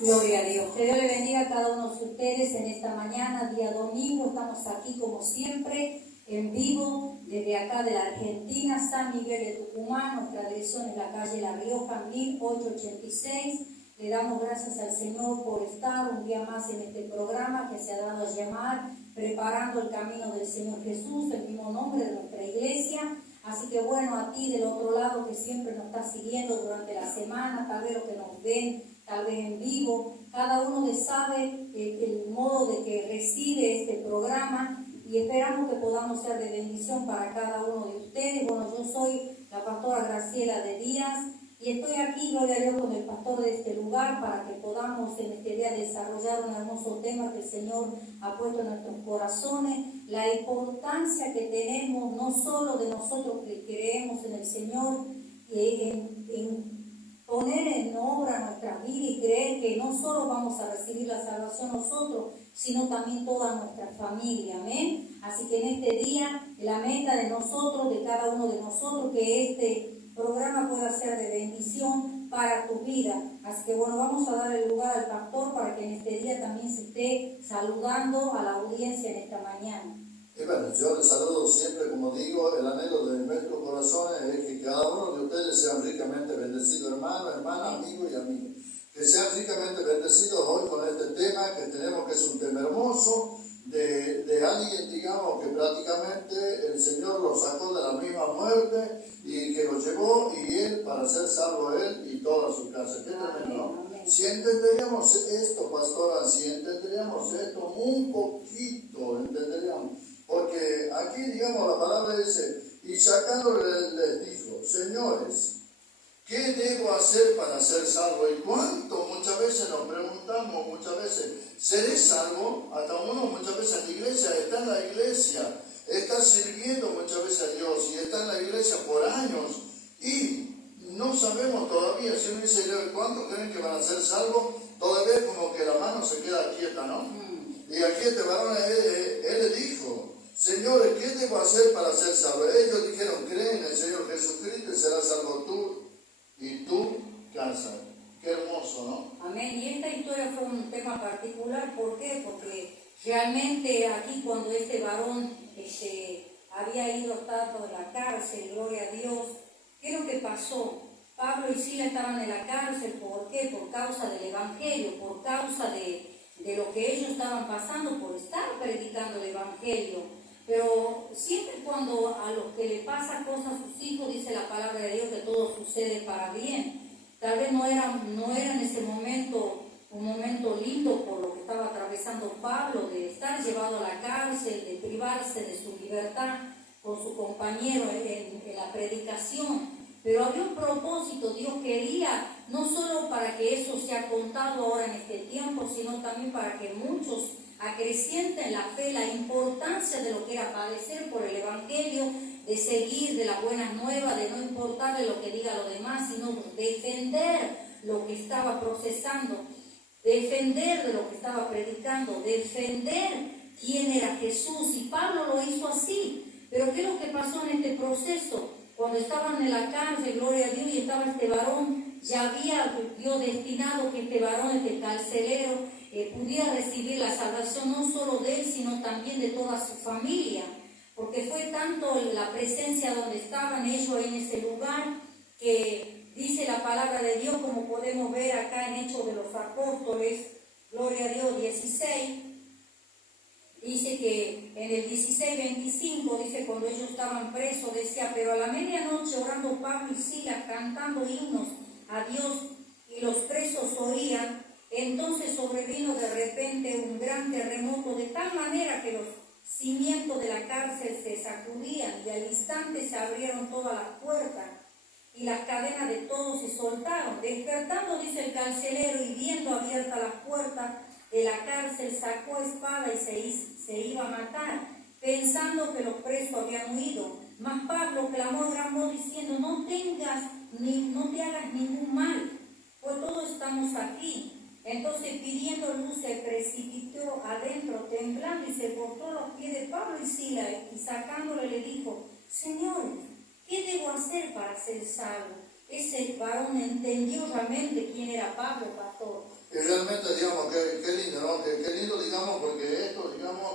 Gloria a Dios. Que Dios le bendiga a cada uno de ustedes en esta mañana, día domingo. Estamos aquí como siempre, en vivo, desde acá de la Argentina, San Miguel de Tucumán. Nuestra dirección es la calle La Rioja, 1886. Le damos gracias al Señor por estar un día más en este programa que se ha dado a llamar Preparando el Camino del Señor Jesús, el mismo nombre de nuestra iglesia. Así que bueno, a ti del otro lado que siempre nos está siguiendo durante la semana, tal vez los que nos ven, tal vez en vivo, cada uno sabe el modo de que recibe este programa y esperamos que podamos ser de bendición para cada uno de ustedes. Bueno, yo soy la pastora Graciela de Díaz y estoy aquí, gloria a Dios, con el pastor de este lugar para que podamos en este día desarrollar un hermoso tema que el Señor ha puesto en nuestros corazones, la importancia que tenemos no solo de nosotros que creemos en el Señor, en poner en obra nuestra vida y creer que no solo vamos a recibir la salvación nosotros, sino también toda nuestra familia, amén. Así que en este día, la meta de nosotros, de cada uno de nosotros, que este programa pueda ser de bendición para tu vida. Así que bueno, vamos a dar el lugar al pastor para que en este día también se esté saludando a la audiencia en esta mañana. Y bueno, yo les saludo siempre, como digo, el anhelo de nuestros corazones es que cada uno de ustedes sean ricamente bendecidos, hermano, hermana, amigo y amigo. Que sean ricamente bendecidos hoy con este tema que tenemos, que es un tema hermoso, de alguien, digamos, que prácticamente el Señor lo sacó de la misma muerte y que lo llevó y él, para ser salvo él y toda su casa. Qué tremendo, ¿no? Si entenderíamos esto, pastora, si entenderíamos esto un poquito, entenderíamos. Porque aquí, digamos, la palabra dice, y sacándole les dijo, señores, ¿qué debo hacer para ser salvo? Y cuánto muchas veces nos preguntamos, muchas veces, ¿seré salvo? Hasta uno muchas veces en la iglesia, está en la iglesia, está sirviendo muchas veces a Dios y está en la iglesia por años y no sabemos todavía. Si uno dice, ¿cuántos creen que van a ser salvos? Todavía como que la mano se queda quieta, ¿no? Y aquí este varón, él le dijo, señores, ¿qué debo hacer para ser salvo? Ellos dijeron, creen en el Señor Jesucristo y serás salvo tú y tu casa. Qué hermoso, ¿no? Amén. Y esta historia fue un tema particular. ¿Por qué? Porque realmente aquí cuando este varón había ido estado en la cárcel, gloria a Dios, ¿qué es lo que pasó? Pablo y Sila estaban en la cárcel. ¿Por qué? Por causa del Evangelio, por causa de lo que ellos estaban pasando, por estar predicando el Evangelio. Pero siempre cuando a los que le pasa cosas a sus hijos, dice la palabra de Dios que todo sucede para bien. Tal vez no era en ese momento un momento lindo por lo que estaba atravesando Pablo, de estar llevado a la cárcel, de privarse de su libertad con su compañero en la predicación. Pero había un propósito. Dios quería no solo para que eso sea contado ahora en este tiempo, sino también para que muchos acrecienten la fe, la importancia de lo que era padecer por el Evangelio, de seguir de las buenas nuevas, de no importarle lo que diga los demás, sino defender lo que estaba procesando, defender de lo que estaba predicando, defender quién era Jesús. Y Pablo lo hizo así. Pero ¿qué es lo que pasó en este proceso? Cuando estaban en la cárcel, gloria a Dios, y estaba este varón, ya había Dios destinado que este varón, este carcelero, pudiera recibir la salvación no solo de él, sino también de toda su familia. Porque fue tanto la presencia donde estaban ellos en ese lugar, que dice la palabra de Dios, como podemos ver acá en Hechos de los Apóstoles, gloria a Dios, 16, dice que en el 16:25, dice, cuando ellos estaban presos, decía, pero a la medianoche orando Pablo y Silas, cantando himnos a Dios, y los presos oían, entonces sobrevino de repente un gran terremoto, de tal manera que los cimientos de la cárcel se sacudían, y al instante se abrieron todas las puertas, y las cadenas de todos se soltaron. Despertando, dice el carcelero, y viendo abiertas las puertas de la cárcel, sacó espada y se iba a matar, pensando que los presos habían huido. Mas Pablo clamó a gran voz diciendo, no te hagas ningún mal, pues todos estamos aquí. Entonces, pidiendo luz, se precipitó adentro, temblando, y se cortó los pies de Pablo y Silas, y sacándole le dijo, señores, ¿qué debo hacer para ser salvo? ese varón entendió realmente quién era Pablo, pastor. Y realmente, digamos, qué lindo, ¿no? Qué lindo, digamos, porque esto, digamos,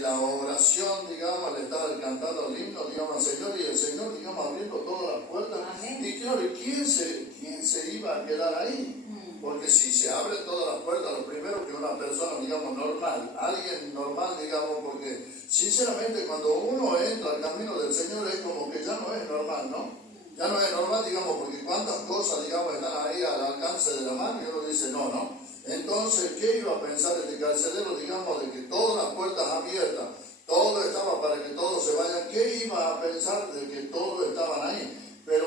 la oración, digamos, al estar cantando el himno, digamos, al Señor, y el Señor, digamos, abriendo todas las puertas. Amén. Y claro, ¿quién se iba a quedar ahí? Porque si se abren todas las puertas, lo primero que una persona, digamos, normal, alguien normal, digamos, porque sinceramente cuando uno entra al camino del Señor es como que ya no es normal, ¿no? Ya no es normal, digamos, porque cuántas cosas, digamos, están ahí al alcance de la mano y uno dice, no. Entonces, ¿qué iba a pensar este carcelero, digamos, de que todas las puertas abiertas, todo estaba para que todos se vayan? ¿Qué iba a pensar de que todos estaban ahí? Pero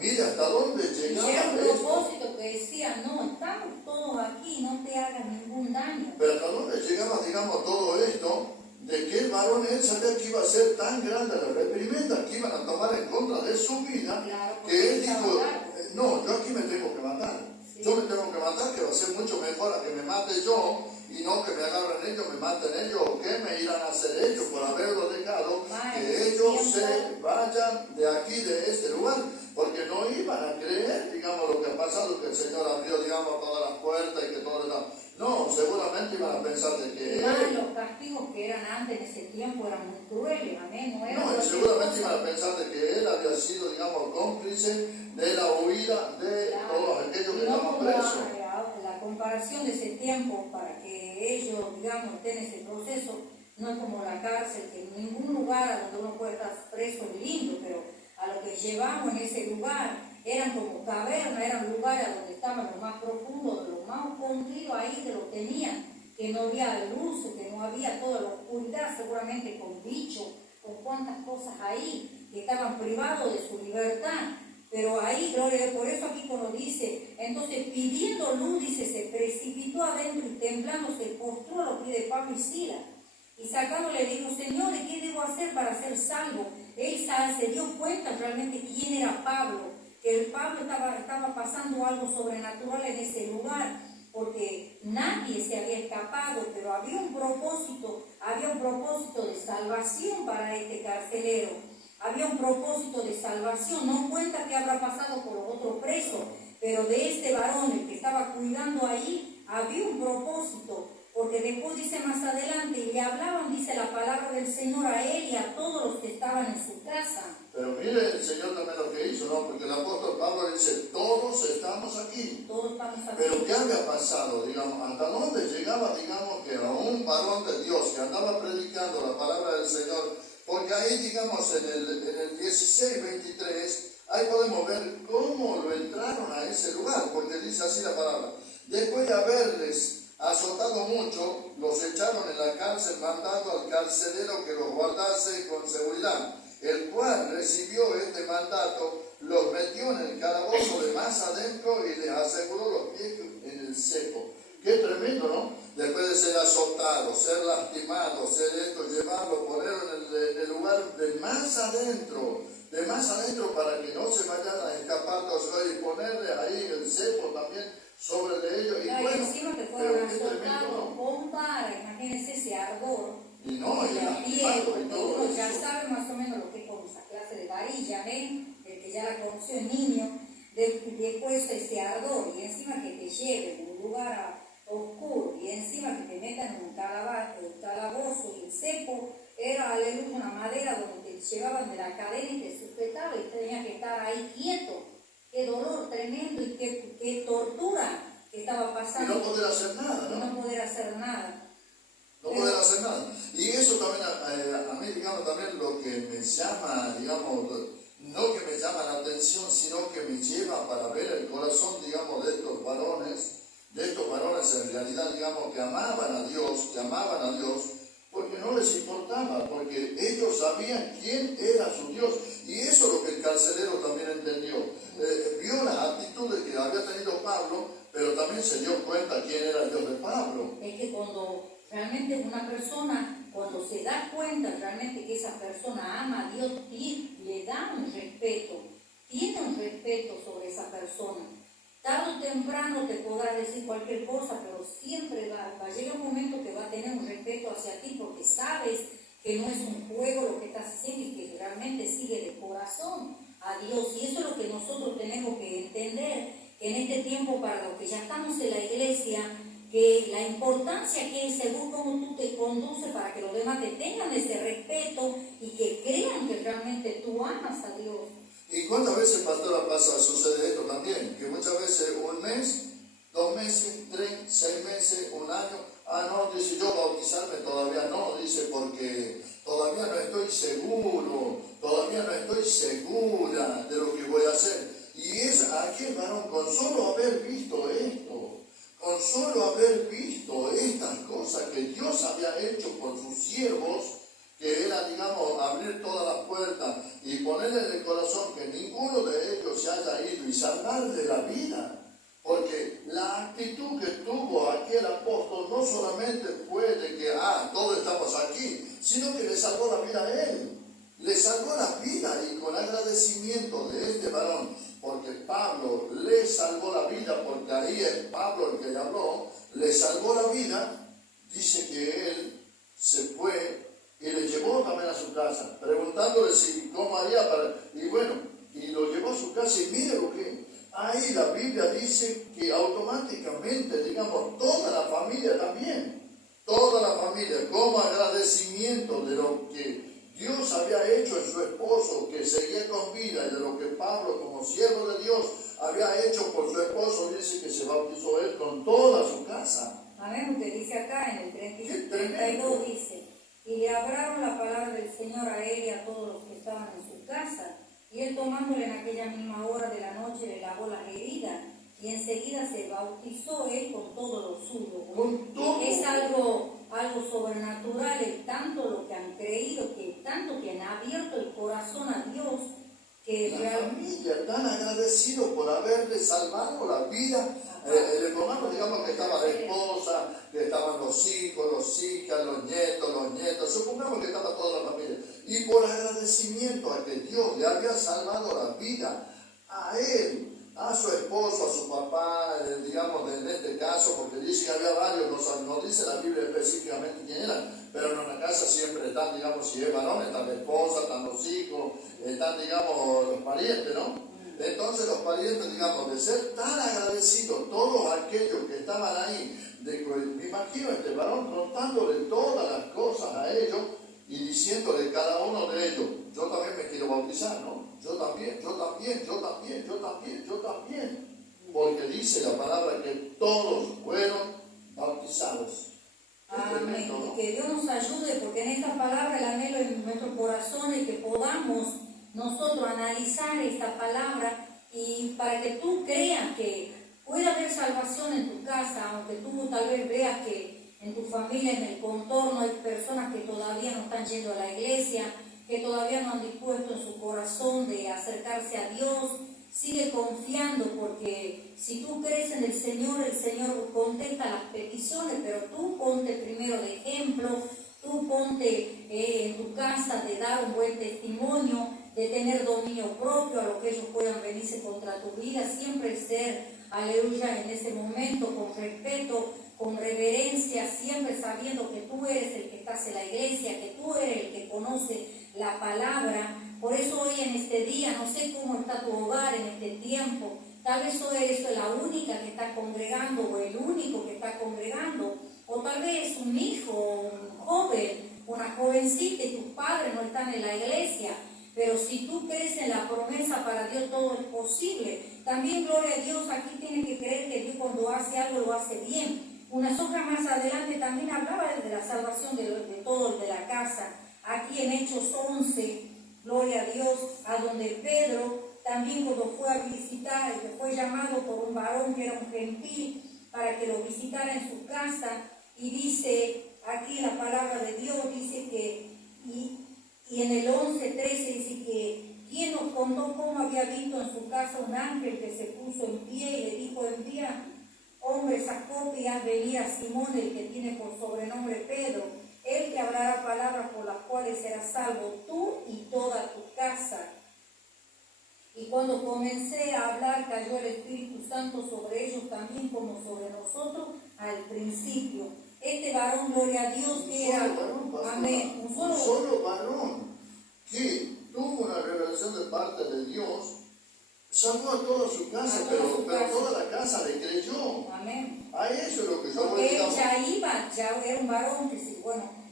mire hasta dónde llegaba. Y era un esto. propósito que decía, no, estamos todos aquí, no te hagas ningún daño. Pero hasta dónde llegaba, digamos, todo esto, de que el varón él sabía que iba a ser tan grande la reprimenda que iban a tomar en contra de su vida, Claro, que él estaba dijo, claro. no, yo aquí me tengo que matar. Sí. Yo me tengo que matar, que va a ser mucho mejor a que me mate yo y no que me agarren ellos, me maten ellos, o que me irán a hacer ellos por haberlo dejado, que ellos se vayan de aquí, de este lugar, porque no iban a creer, digamos, lo que ha pasado, que el Señor abrió, digamos, todas las puertas y que todo está. No, seguramente iban a pensar de que Los castigos que eran antes en ese tiempo eran muy crueles, amén. no, seguramente iban a pensar de que él había sido, digamos, cómplice de la huida de todos aquellos que estaban presos. La comparación de ese tiempo para que ellos, digamos, estén en ese proceso, no es como la cárcel, que en ningún lugar a donde uno puede estar preso es lindo, pero a lo que llevamos en ese lugar eran como cavernas, eran lugares donde estaban lo más profundo, lo más escondido, ahí te lo tenían, que no había luz, que no había toda la oscuridad, seguramente con bichos, con cuantas cosas ahí, que estaban privados de su libertad. Pero ahí, gloria a Dios, por eso aquí cuando dice, entonces pidiendo luz, dice, se precipitó adentro y temblando se postró a los pies de Pablo y Silas. Y sacándole le dijo, Señor, ¿qué debo hacer para ser salvo? Él se dio cuenta realmente quién era Pablo, que el Pablo estaba pasando algo sobrenatural en ese lugar, porque nadie se había escapado, pero había un propósito de salvación para este carcelero. Había un propósito de salvación, no cuenta que habrá pasado por los otros presos, pero de este varón, el que estaba cuidando ahí, había un propósito, porque después dice más adelante, y le hablaban, dice la palabra del Señor a él y a todos los que estaban en su casa. Pero mire el Señor también lo que hizo, ¿no? Porque el apóstol Pablo dice, todos estamos aquí. Todos estamos aquí. Pero ¿qué había pasado? Digamos, ¿hasta dónde llegaba, digamos, que a un varón de Dios que andaba predicando la palabra del Señor? Porque ahí, digamos, en el 16:23, ahí podemos ver cómo lo entraron a ese lugar, porque dice así la palabra. Después de haberles azotado mucho, los echaron en la cárcel, mandando al carcelero que los guardase con seguridad, el cual recibió este mandato, los metió en el calabozo de más adentro y les aseguró los pies en el cepo. Qué tremendo, ¿no? Después de ser azotado, ser lastimado, ser esto, llevarlo, ponerlo en el lugar de más adentro para que no se vayan a escapar todos y ponerle ahí el cepo también sobre de ellos. Y bueno, encima que fueron pero qué tremendo, azotados ¿no? con vara, imagínense ese ardor. Y no, y la piel, lastimado y porque todo uno ya eso. sabe más o menos lo que es con esa clase de varilla, ¿ven? El que ya la conoció el niño, después ese ardor, y encima que te lleven a un lugar oscuro, y encima que te metan en un calabozo, y el cepo era, aleluya, una madera donde te llevaban de la cadena y te sujetaba y tenías que estar ahí quieto. Qué dolor tremendo y qué tortura que estaba pasando. Y no poder hacer nada, ¿no? No poder hacer nada. No poder hacer nada. Y eso también a mí, digamos, también lo que me llama, digamos, no que me llama la atención, sino que me lleva para ver el corazón, digamos, de estos varones en realidad, digamos, que amaban a Dios, porque no les importaba, porque ellos sabían quién era su Dios. Y eso es lo que el carcelero también entendió. Vio las actitudes que había tenido Pablo, pero también se dio cuenta quién era el Dios de Pablo. Es que cuando realmente una persona, cuando se da cuenta realmente que esa persona ama a Dios, le da un respeto, tiene un respeto sobre esa persona. Tarde o temprano te podrá decir cualquier cosa, pero siempre va a llegar un momento que va a tener un respeto hacia ti, porque sabes que no es un juego lo que estás haciendo y que realmente sigue de corazón. a Dios. Y eso es lo que nosotros tenemos que entender, que en este tiempo, para los que ya estamos en la iglesia, que la importancia que es según cómo tú te conduces para que los demás te tengan ese respeto y que crean que realmente tú amas a Dios. ¿Y cuántas veces, pastora, sucede esto también? Que muchas veces un mes, 2 meses, 3, 6 meses, un año, no, dice yo bautizarme todavía no, dice porque todavía no estoy seguro, todavía no estoy segura de lo que voy a hacer. Y es aquel varón, con solo haber visto esto, con solo haber visto estas cosas que Dios había hecho por sus siervos, que era, digamos, abrir todas las puertas y ponerle en el corazón que ninguno de ellos se haya ido y salvarle la vida. Porque la actitud que tuvo aquel apóstol no solamente fue de que, todos estamos aquí, sino que le salvó la vida a él. Le salvó la vida y con agradecimiento de este varón, porque Pablo le salvó la vida, porque ahí es Pablo el que le habló, le salvó la vida, dice que él se fue y le llevó también a su casa, preguntándole si cómo haría y bueno, y lo llevó a su casa y mire lo que ahí la Biblia dice que automáticamente, digamos, toda la familia también, toda la familia, como agradecimiento de lo que Dios había hecho en su esposo, que seguía con vida, y de lo que Pablo, como siervo de Dios, había hecho por su esposo, dice que se bautizó él con toda su casa. Amén, porque dice acá en el 32, dice, y le hablaron la palabra del Señor a él y a todos los que estaban en su casa. Y él, tomándole en aquella misma hora de la noche, le lavó las heridas, y enseguida se bautizó él con todo lo suyo. Con todo. Es algo sobrenatural, es tanto lo que han creído, que tanto que han abierto el corazón a Dios, que la familia tan agradecido por haberle salvado la vida. Le pongamos, digamos, que estaba la esposa, que estaban los hijos, las hijas, los nietos, supongamos que estaba toda la familia. Y por agradecimiento a que Dios le había salvado la vida a él, a su esposo, a su papá, digamos, en este caso, porque dice que había varios, no dice la Biblia específicamente quién era, pero en una casa siempre están, digamos, si es varón, están la esposa, están los hijos, están, digamos, los parientes, ¿no? Entonces los parientes, digamos, de ser tan agradecidos, todos aquellos que estaban ahí, me imagino este varón contándole todas las cosas a ellos y diciéndole cada uno de ellos, yo también me quiero bautizar, ¿no? Yo también. Porque dice la palabra que todos fueron bautizados. Amén. ¿No? Y que Dios nos ayude, porque en esta palabra el anhelo en nuestro corazón es que podamos nosotros analizar esta palabra y para que tú creas que puede haber salvación en tu casa, aunque tú tal vez veas que en tu familia, en el contorno, hay personas que todavía no están yendo a la iglesia, que todavía no han dispuesto en su corazón de acercarse a Dios. Sigue confiando, porque si tú crees en el Señor contesta las peticiones, pero tú ponte primero de ejemplo, tú ponte en tu casa de dar un buen testimonio, de tener dominio propio a lo que ellos puedan venirse contra tu vida, siempre ser, aleluya, en ese momento con respeto, con reverencia, siempre sabiendo que tú eres el que estás en la iglesia, que tú eres el que conoce la palabra. Por eso hoy en este día, no sé cómo está tu hogar en este tiempo, tal vez hoy eres la única que está congregando o el único que está congregando, o tal vez un hijo, un joven, una jovencita y tus padres no están en la iglesia. Pero si tú crees en la promesa, para Dios todo es posible. También, gloria a Dios, aquí tiene que creer que Dios cuando hace algo lo hace bien. Unas hojas más adelante también hablaba de la salvación de todos de la casa. Aquí en Hechos 11, gloria a Dios, a donde Pedro también cuando fue a visitar, que fue llamado por un varón que era un gentil para que lo visitara en su casa, y dice aquí la palabra de Dios, dice que, y en el 11:13 dice que quien nos contó cómo había visto en su casa un ángel que se puso en pie y le dijo: envía hombres a Jope y haz venir a Simón, el que tiene por sobrenombre Pedro, él te hablará palabras por las cuales serás salvo tú y toda tu casa. Y cuando comencé a hablar, cayó el Espíritu Santo sobre ellos también como sobre nosotros al principio. Este varón, gloria a Dios, que era, amén, un solo varón, que tuvo una revelación de parte de Dios, salvó a toda su casa, A toda pero, su pero casa. toda la casa le creyó. Amén. A eso es lo que yo voy Porque a él decir. ya era un varón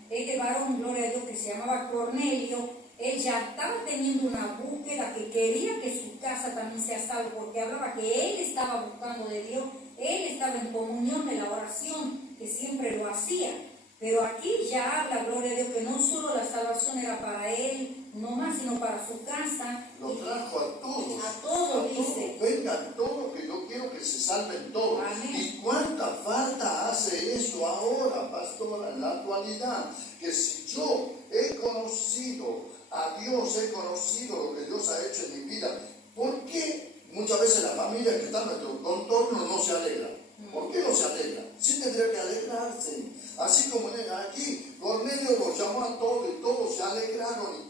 este varón, gloria a Dios, que se llamaba Cornelio, él ya estaba teniendo una búsqueda que quería que su casa también sea salva, porque hablaba que él estaba buscando de Dios, él estaba en comunión en la oración, que siempre lo hacía. Pero aquí ya habla, gloria a Dios, que no solo la salvación era para él, no más, sino para su casa. Lo trajo a todos. A todos, dice. Vengan todos, que yo quiero que se salven todos. Amén. ¿Y cuánta falta hace eso ahora, pastora, en la actualidad? Que si yo he conocido a Dios, he conocido lo que Dios ha hecho en mi vida, ¿por qué muchas veces la familia que está en nuestro contorno no se alegra? ¿Por qué no se alegra? Sí tendría que alegrarse. Así como aquí, Cornelio los llamó a todos y todos se alegraron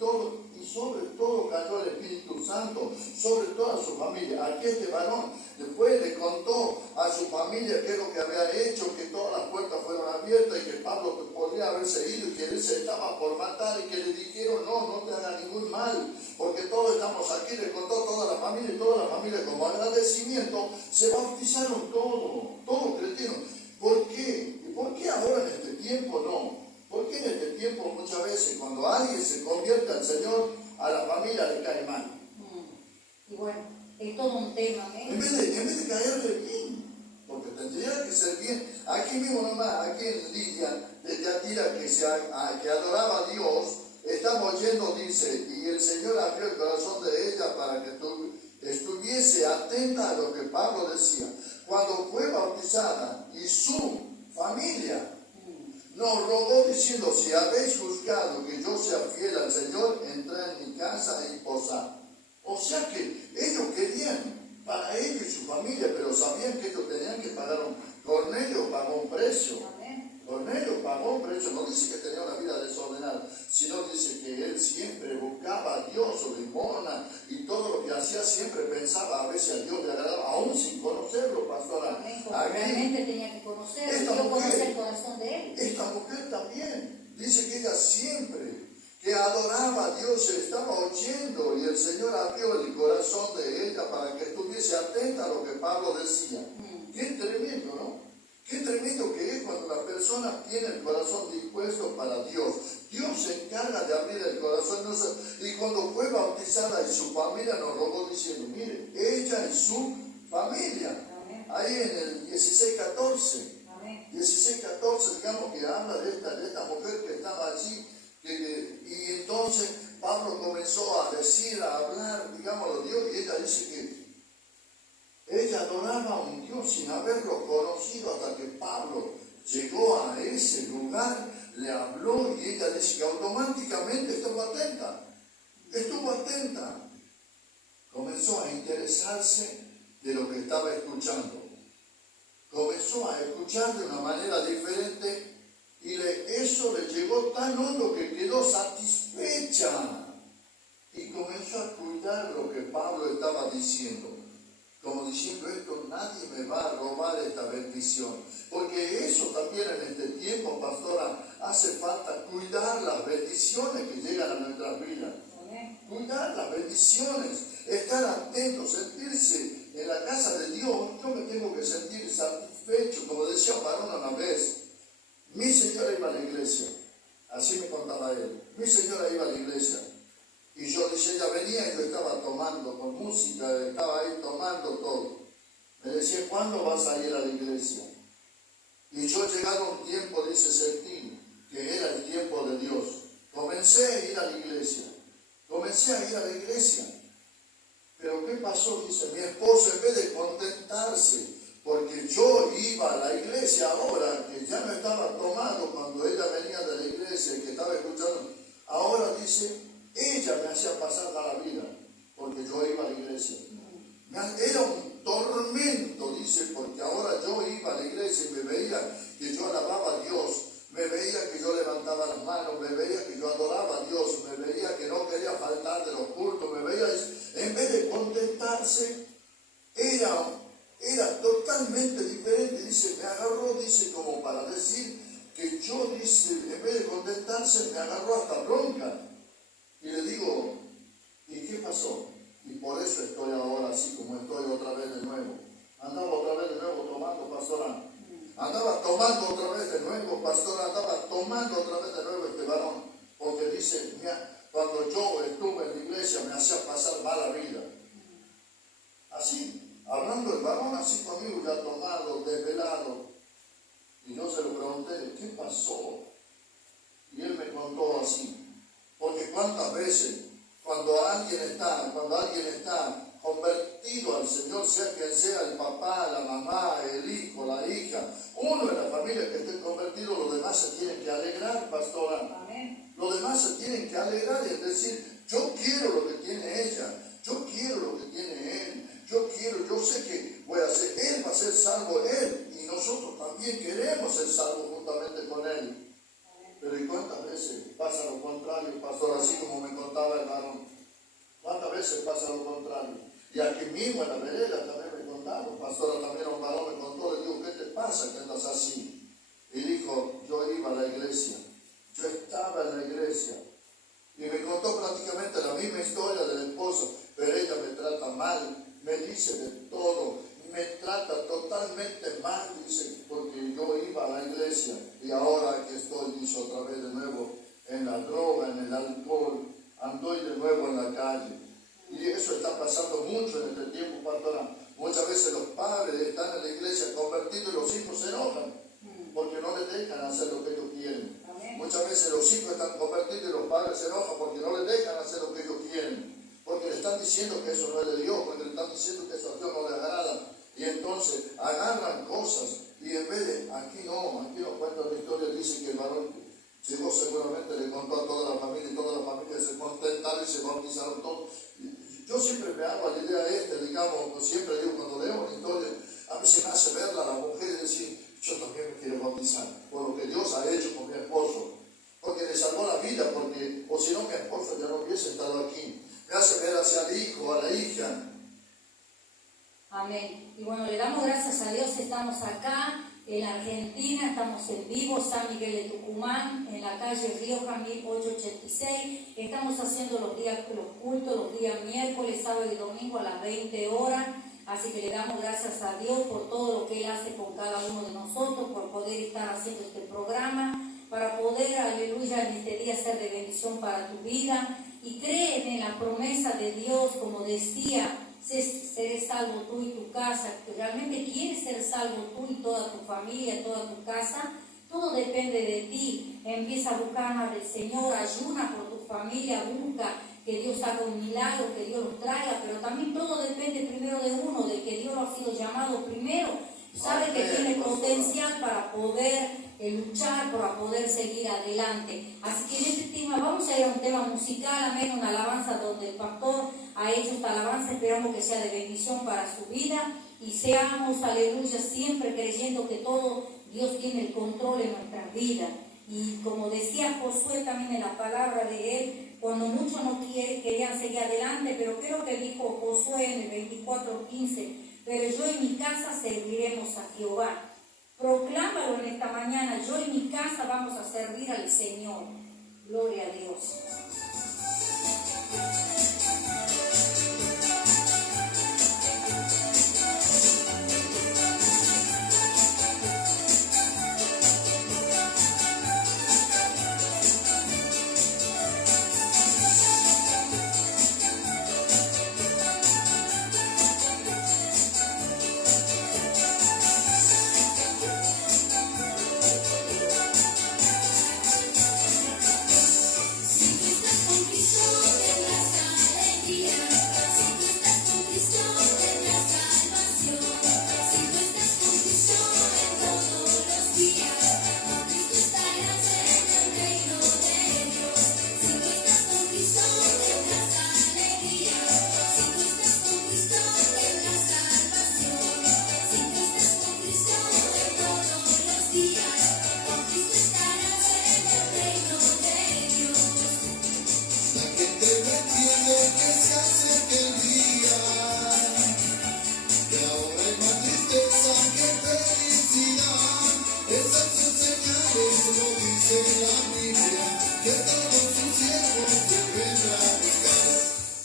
y sobre todo cayó el Espíritu Santo, sobre toda su familia. Aquí este varón después le contó a su familia qué es lo que había hecho, que todas las puertas fueron abiertas y que Pablo podría haberse ido y que él se estaba por matar y que le dijeron no te haga ningún mal, porque todos estamos aquí. Le contó a toda la familia y toda la familia como agradecimiento se bautizaron todos creyeron. ¿Por qué? ¿Y por qué ahora en este tiempo no? ¿Por qué en este tiempo muchas veces cuando alguien se convierte al Señor, a la familia le cae mal? Y bueno, es todo un tema, ¿eh? En vez de caerle bien, porque tendría que ser bien. Aquí mismo nomás, aquí en Lidia, de Tiatira, que adoraba a Dios, estamos oyendo, dice, y el Señor abrió el corazón de ella para que estuviese atenta a lo que Pablo decía. Cuando fue bautizada y su familia nos rogó diciendo, si habéis juzgado que yo sea fiel al Señor, entrad en mi casa y posad. O sea que ellos querían para ellos y su familia, pero sabían que ellos tenían que pagar Cornelio pagó un precio. Cornelio pagó un precio. No dice que tenía una vida desordenada, sino dice que él siempre buscaba a Dios, su limona, y todo lo que hacía siempre pensaba a veces a Dios le agradaba, aún sin conocerlo, pastora. Realmente tenía que conocer, Dios conoce el corazón de él. Esta mujer también dice que ella siempre que adoraba a Dios estaba oyendo y el Señor abrió el corazón de ella para que estuviese atenta a lo que Pablo decía. Qué tremendo, ¿no? Qué tremendo que es cuando la persona tiene el corazón dispuesto para Dios. Dios se encarga de abrir el corazón. Y cuando fue bautizada y su familia nos rogó diciendo, mire, ella y su familia. Ahí en el 16:14. 16:14, digamos que habla de esta mujer que estaba allí. Y entonces Pablo comenzó a decir, a hablar, digámoslo, Dios, y ella dice que ella adoraba a un Dios sin haberlo conocido hasta que Pablo llegó a ese lugar, le habló y ella dice que automáticamente estuvo atenta. Comenzó a interesarse de lo que estaba escuchando. Comenzó a escuchar de una manera diferente y eso le llegó tan hondo que quedó satisfecha y comenzó a cuidar lo que Pablo estaba diciendo. Como diciendo, esto nadie me va a robar esta bendición. Porque eso también en este tiempo, pastora, hace falta cuidar las bendiciones que llegan a nuestras vidas. Cuidar las bendiciones, estar atentos, sentirse en la casa de Dios. Yo me tengo que sentir satisfecho, como decía Varón una vez. Mi señora iba a la iglesia, así me contaba él. Mi señora iba a la iglesia. Y yo, dice, ella venía y yo estaba tomando con música, estaba ahí tomando todo. Me decía, ¿cuándo vas a ir a la iglesia? Y yo, llegado un tiempo, dice, sentí que era el tiempo de Dios. Comencé a ir a la iglesia. Pero ¿qué pasó? Dice, mi esposo, en vez de contentarse, porque yo iba a la iglesia ahora, que ya no estaba tomando cuando ella venía de la iglesia, que estaba escuchando, ahora dice, ella me hacía pasar mala vida, porque yo iba a la iglesia. Era un tormento, dice, porque ahora yo iba a la iglesia y me veía que yo alababa a Dios, me veía que yo levantaba las manos, me veía que yo adoraba a Dios, me veía que no quería faltar de los cultos, me veía, en vez de contentarse, era totalmente diferente. Dice, me agarró, dice, como para decir que yo, dice, en vez de contentarse, me agarró hasta bronca. Y le digo, así como estoy otra vez de nuevo. Andaba otra vez de nuevo tomando, pastora. Andaba tomando otra vez de nuevo, pastora. Andaba tomando otra vez de nuevo este varón. Porque dice, mira, cuando yo estuve en la iglesia me hacía pasar mala vida. Así, hablando el varón así conmigo, ya tomado, desvelado. Y yo se lo pregunté, ¿qué pasó? Y él me contó así. Porque cuántas veces, cuando alguien está convertido al Señor, sea quien sea, el papá, la mamá, el hijo, la hija, uno en la familia que esté convertido, los demás se tienen que alegrar, pastora. Amén. Los demás se tienen que alegrar y es decir, yo quiero lo que tiene ella, yo quiero lo que tiene él, yo sé que voy a ser, él va a ser salvo, él, y nosotros también queremos ser salvos juntamente con él. Pero ¿y cuántas veces pasa lo contrario, pastor? Así como me contaba el varón. ¿Cuántas veces pasa lo contrario? Y aquí mismo en la vereda también me contaron. Pastora, también un varón me contó, le digo, ¿qué te pasa que andas así? Y dijo, yo iba a la iglesia, yo estaba en la iglesia. Y me contó prácticamente la misma historia del esposo, pero ella me trata mal, me dice de todo, me trata totalmente mal, dice, porque yo iba a la iglesia y ahora que estoy, dice otra vez de nuevo, en la droga, en el alcohol, ando de nuevo en la calle. Y eso está pasando mucho en este tiempo, pastora. Muchas veces los padres están en la iglesia convertidos y los hijos se enojan, porque no les dejan hacer lo que ellos quieren. Muchas veces los hijos están convertidos y los padres se enojan porque no les dejan hacer lo que ellos quieren. Porque le están diciendo que eso no es de Dios, porque le están diciendo que eso a Dios no le agrada. Y entonces agarran cosas y en vez de, aquí no cuenta la historia, dice que el varón llegó seguramente, le contó a toda la familia y toda la familia se contentaron y se bautizaron todos. Yo siempre me hago la idea digamos, siempre digo cuando leo una historia, a mí se me hace verla a la mujer y decir, yo también me quiero bautizar por lo que Dios ha hecho con mi esposo, porque le salvó la vida, porque, o si no mi esposo ya no hubiese estado aquí. Me hace ver hacia el hijo, a la hija. Amén. Y bueno, le damos gracias a Dios, estamos acá en Argentina, estamos en vivo, San Miguel de Tucumán, en la calle Rioja 1886. Estamos haciendo los cultos, los días miércoles, sábado y domingo a las 20 horas. Así que le damos gracias a Dios por todo lo que Él hace con cada uno de nosotros, por poder estar haciendo este programa, para poder, aleluya, en este día ser de bendición para tu vida. Y creen en la promesa de Dios, como decía, seré salvo tú y tu casa. Que realmente quieres ser salvo tú y toda tu familia, toda tu casa. Todo depende de ti. Empieza a buscar más del Señor, ayuna por tu familia, busca que Dios haga un milagro, que Dios los traiga, pero también todo depende primero de uno, de que Dios lo ha sido llamado primero. Sabe que tiene potencial para poder luchar, para poder seguir adelante. Así que en este tema vamos a ir a un tema musical, amén, una alabanza donde el pastor ha hecho esta alabanza. Esperamos que sea de bendición para su vida y seamos, aleluya, siempre creyendo que todo Dios tiene el control en nuestras vidas. Y como decía Josué también en la palabra de él, cuando muchos no querían seguir adelante, pero creo que dijo Josué en el 24:15, pero yo y mi casa serviremos a Jehová. Proclámalo en esta mañana, yo y mi casa vamos a servir al Señor. Gloria a Dios.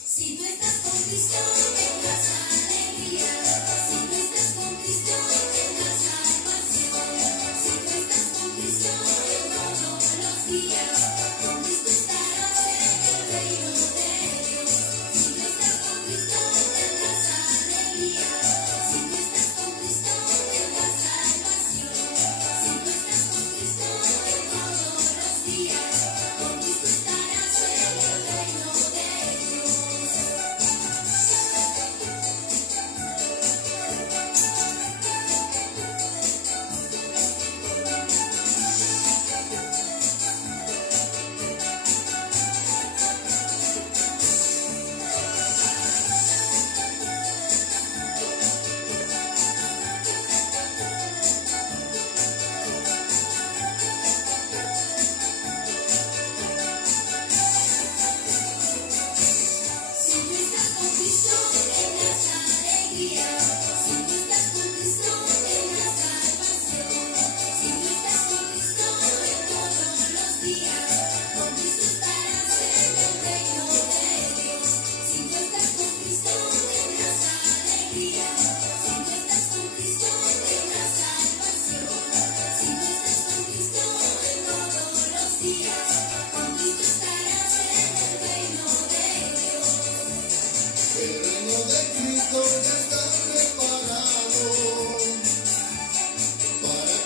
Si tú estás con Cristo, vendrás a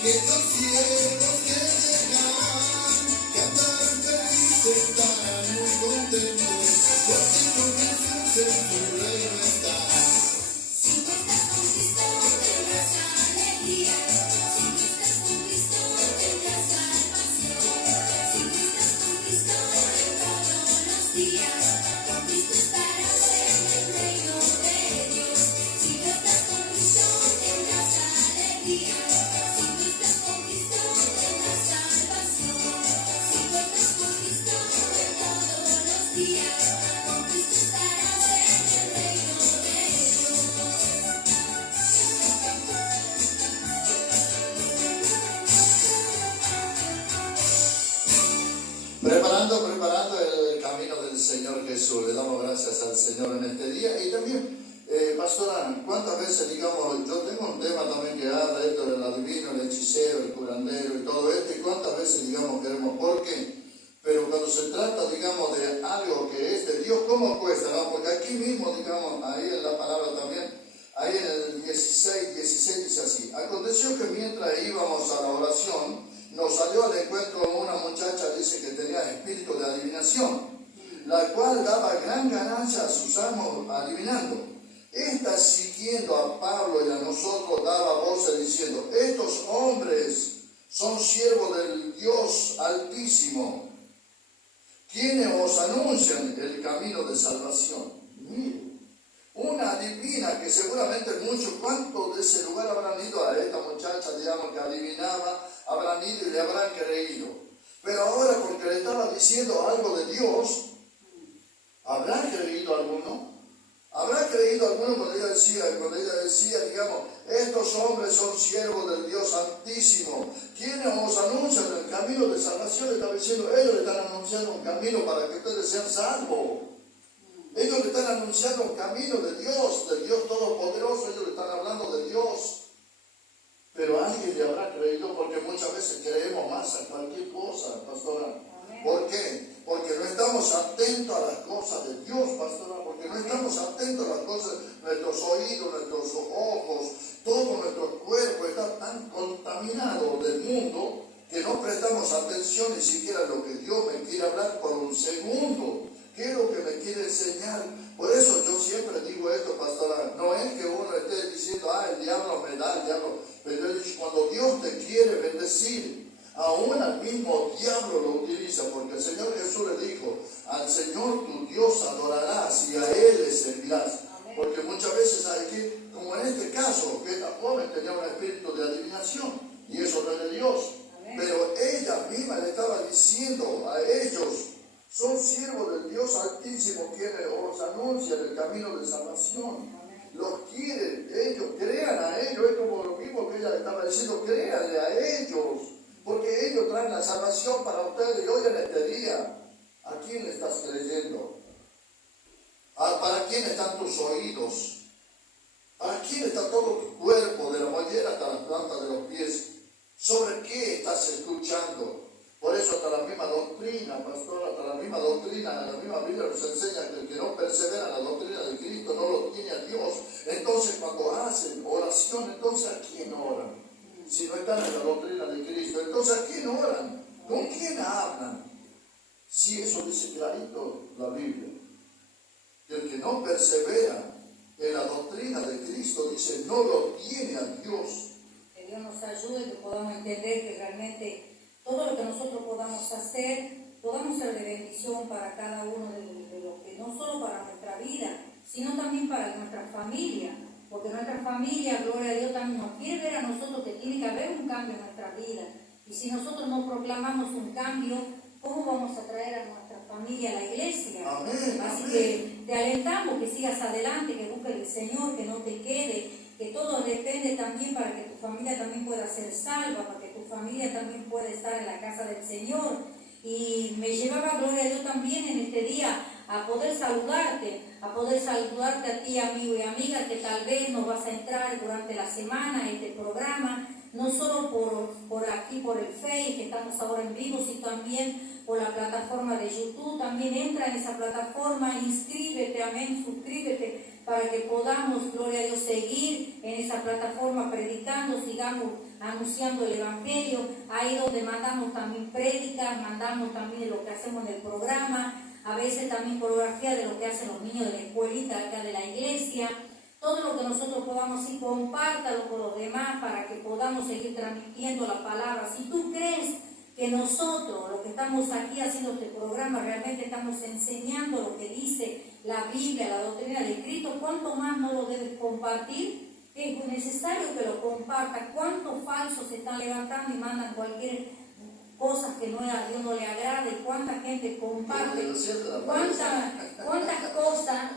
aquellos siervos que llegarán, cantarán felices, estarán muy contentos, porque con Jesús en su reino está. Si tú estás con Cristo tendrás alegría, si tú estás con Cristo tendrás salvación, si tú estás con Cristo en todos los días, con Cristo estarás en el reino de Dios. Si tú estás con Cristo tendrás alegría, si tú estás con Cristo tendrás salvación, si tú estás con Cristo en todos los días, con Cristo estarás en el reino de Dios. Preparando el camino del Señor Jesús. Le damos gracias al Señor en este día. Y también, pastora, ¿cuántas veces, digamos, yo tengo un tema también que habla esto del adivino, el hechicero, el curandero y todo esto, y cuántas veces, digamos, queremos, ¿por qué? Pero cuando se trata, digamos, de algo que es de Dios, ¿cómo cuesta? ¿No? Porque aquí mismo, digamos, ahí en la palabra también, ahí en el 16 dice así: aconteció que mientras íbamos a la oración, nos salió al encuentro una muchacha, dice, que tenía espíritu de adivinación, la cual daba gran ganancia a sus amos adivinando. Esta, siguiendo a Pablo y a nosotros, daba voces diciendo: estos hombres son siervos del Dios Altísimo, quienes os anuncian el camino de salvación. Mire, una adivina que seguramente muchos, ¿cuántos de ese lugar habrán ido a esta muchacha, digamos, que adivinaba? Habrán ido y le habrán creído. Pero ahora, porque le estaba diciendo algo de Dios, ¿habrá creído alguno? ¿Habrá creído alguno cuando ella decía, digamos, estos hombres son siervos del Dios Altísimo, quienes os anuncian el camino de salvación? Le estaba diciendo, ellos le están anunciando un camino para que ustedes sean salvos. Ellos le están anunciando un camino de Dios Todopoderoso. Ellos le están hablando de Dios. Pero alguien le habrá creído, porque muchas veces creemos más a cualquier cosa, pastora. ¿Por qué? Porque no estamos atentos a las cosas de Dios, pastora. Porque no estamos atentos a las cosas, nuestros oídos, nuestros ojos, todo nuestro cuerpo está tan contaminado del mundo que no prestamos atención ni siquiera a lo que Dios me quiere hablar por un segundo. ¿Qué es lo que me quiere enseñar? Por eso yo siempre digo esto, pastora. No es que uno esté diciendo, el diablo me da, el diablo. Pero cuando Dios te quiere bendecir, aún al mismo diablo lo utiliza. Porque el Señor Jesús le dijo, al Señor tu Dios adorarás y a Él le servirás. Porque muchas veces hay que, como en este caso, que esta joven tenía un espíritu de adivinación. Y eso no es de Dios. Pero ella misma le estaba diciendo a ellos, son siervos del Dios Altísimo, quienes os anuncian el camino de salvación. Los quieren, ellos, crean a ellos. Es como lo mismo que ella le estaba diciendo, créanle a ellos, porque ellos traen la salvación para ustedes. Y hoy en este día, ¿a quién le estás creyendo? ¿Para quién están tus oídos? ¿Para quién está todo tu cuerpo, de la mollera hasta las plantas de los pies? ¿Sobre qué estás escuchando? Por eso hasta la misma doctrina, pastor, hasta la misma doctrina, la misma Biblia nos enseña que el que no persevera en la doctrina de Cristo no lo tiene a Dios. Entonces cuando hacen oración, entonces ¿a quién oran? Si no están en la doctrina de Cristo, entonces ¿a quién oran? ¿Con quién hablan? Si eso dice clarito la Biblia. Que el que no persevera en la doctrina de Cristo, dice, no lo tiene a Dios. Que Dios nos ayude, que podamos entender que realmente todo lo que nosotros podamos hacer, podamos ser de bendición para cada uno de los que, no solo para nuestra vida, sino también para nuestra familia. Porque nuestra familia, gloria a Dios, también nos quiere ver a nosotros que tiene que haber un cambio en nuestra vida. Y si nosotros no proclamamos un cambio, ¿cómo vamos a traer a nuestra familia a la iglesia? Amén, Así amén. que te alentamos que sigas adelante, que busques el Señor, que no te quede, que todo depende también para que tu familia también pueda ser salva, para que tu familia también pueda estar en la casa del Señor. Y me llevaba, gloria a Dios, también en este día a poder saludarte a ti, amigo y amiga, que tal vez nos vas a entrar durante la semana en este programa, no solo por aquí, por el Face, que estamos ahora en vivo, sino también por la plataforma de YouTube. También entra en esa plataforma, inscríbete, amén, suscríbete, para que podamos, gloria a Dios, seguir en esa plataforma predicando, sigamos anunciando el Evangelio, ahí donde mandamos también prédicas, mandamos también de lo que hacemos en el programa, a veces también coreografía de lo que hacen los niños de la escuelita acá de la iglesia. Todo lo que nosotros podamos, y compártalo con los demás para que podamos seguir transmitiendo la palabra. Si tú crees que nosotros, los que estamos aquí haciendo este programa, realmente estamos enseñando lo que dice la Biblia, la doctrina de Cristo, ¿cuánto más no lo debes compartir? Es necesario que lo compartas. ¿Cuántos falsos se están levantando y mandan cualquier cosa que no a Dios no le agrade? ¿Cuánta gente comparte? ¿Cuántas cosas?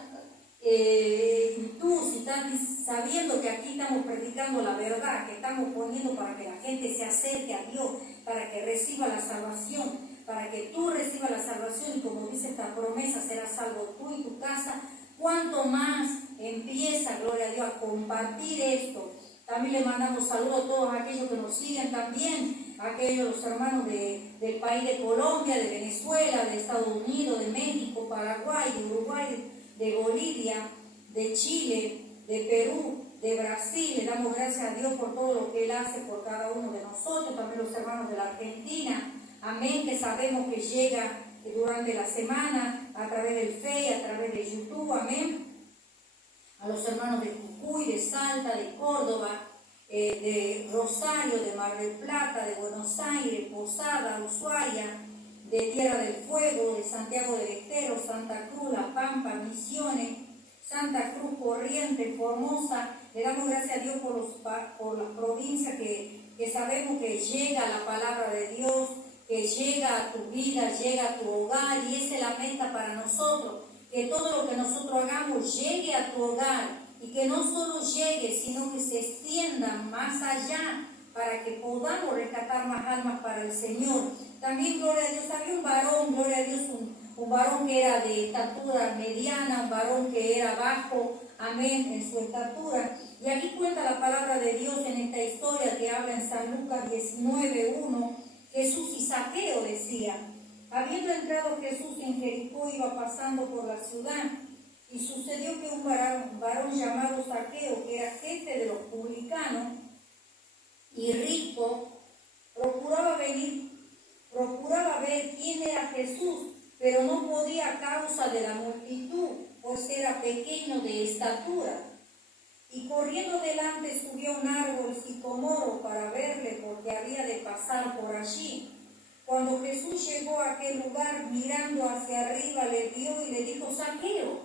Tú, si estás sabiendo que aquí estamos predicando la verdad, que estamos poniendo para que la gente se acerque a Dios, para que reciba la salvación, para que tú recibas la salvación, y como dice esta promesa, serás salvo tú y tu casa, cuanto más empieza, gloria a Dios, a compartir esto. También le mandamos saludos a todos aquellos que nos siguen también, a aquellos los hermanos del país de Colombia, de Venezuela, de Estados Unidos, de México, Paraguay, de Uruguay, de Bolivia, de Chile, de Perú, de Brasil. Le damos gracias a Dios por todo lo que Él hace por cada uno de nosotros, también los hermanos de la Argentina, amén, que sabemos que llega durante la semana a través del Face, a través de YouTube, amén, a los hermanos de Jujuy, de Salta, de Córdoba, de Rosario, de Mar del Plata, de Buenos Aires, Posada, Ushuaia, de Tierra del Fuego, de Santiago del Estero, Santa Cruz, La Pampa, Misiones, Santa Cruz, Corrientes, Formosa. Le damos gracias a Dios por las provincias que sabemos que llega la palabra de Dios, que llega a tu vida, llega a tu hogar, y esa es la meta para nosotros, que todo lo que nosotros hagamos llegue a tu hogar, y que no solo llegue, sino que se extienda más allá, para que podamos rescatar más almas para el Señor. También, gloria a Dios, había un varón, gloria a Dios, un varón que era de estatura mediana, un varón que era bajo, amén, en su estatura. Y aquí cuenta la palabra de Dios en esta historia que habla en San Lucas 19:1, Jesús y Zaqueo decía, habiendo entrado Jesús en Jericó, iba pasando por la ciudad, y sucedió que un varón llamado Zaqueo, que era jefe de los publicanos y rico, procuraba ver quién era Jesús, pero no podía a causa de la multitud, pues era pequeño de estatura. Y corriendo delante subió a un árbol sicomoro para verle, porque había de pasar por allí. Cuando Jesús llegó a aquel lugar, mirando hacia arriba, le vio y le dijo, Zaqueo,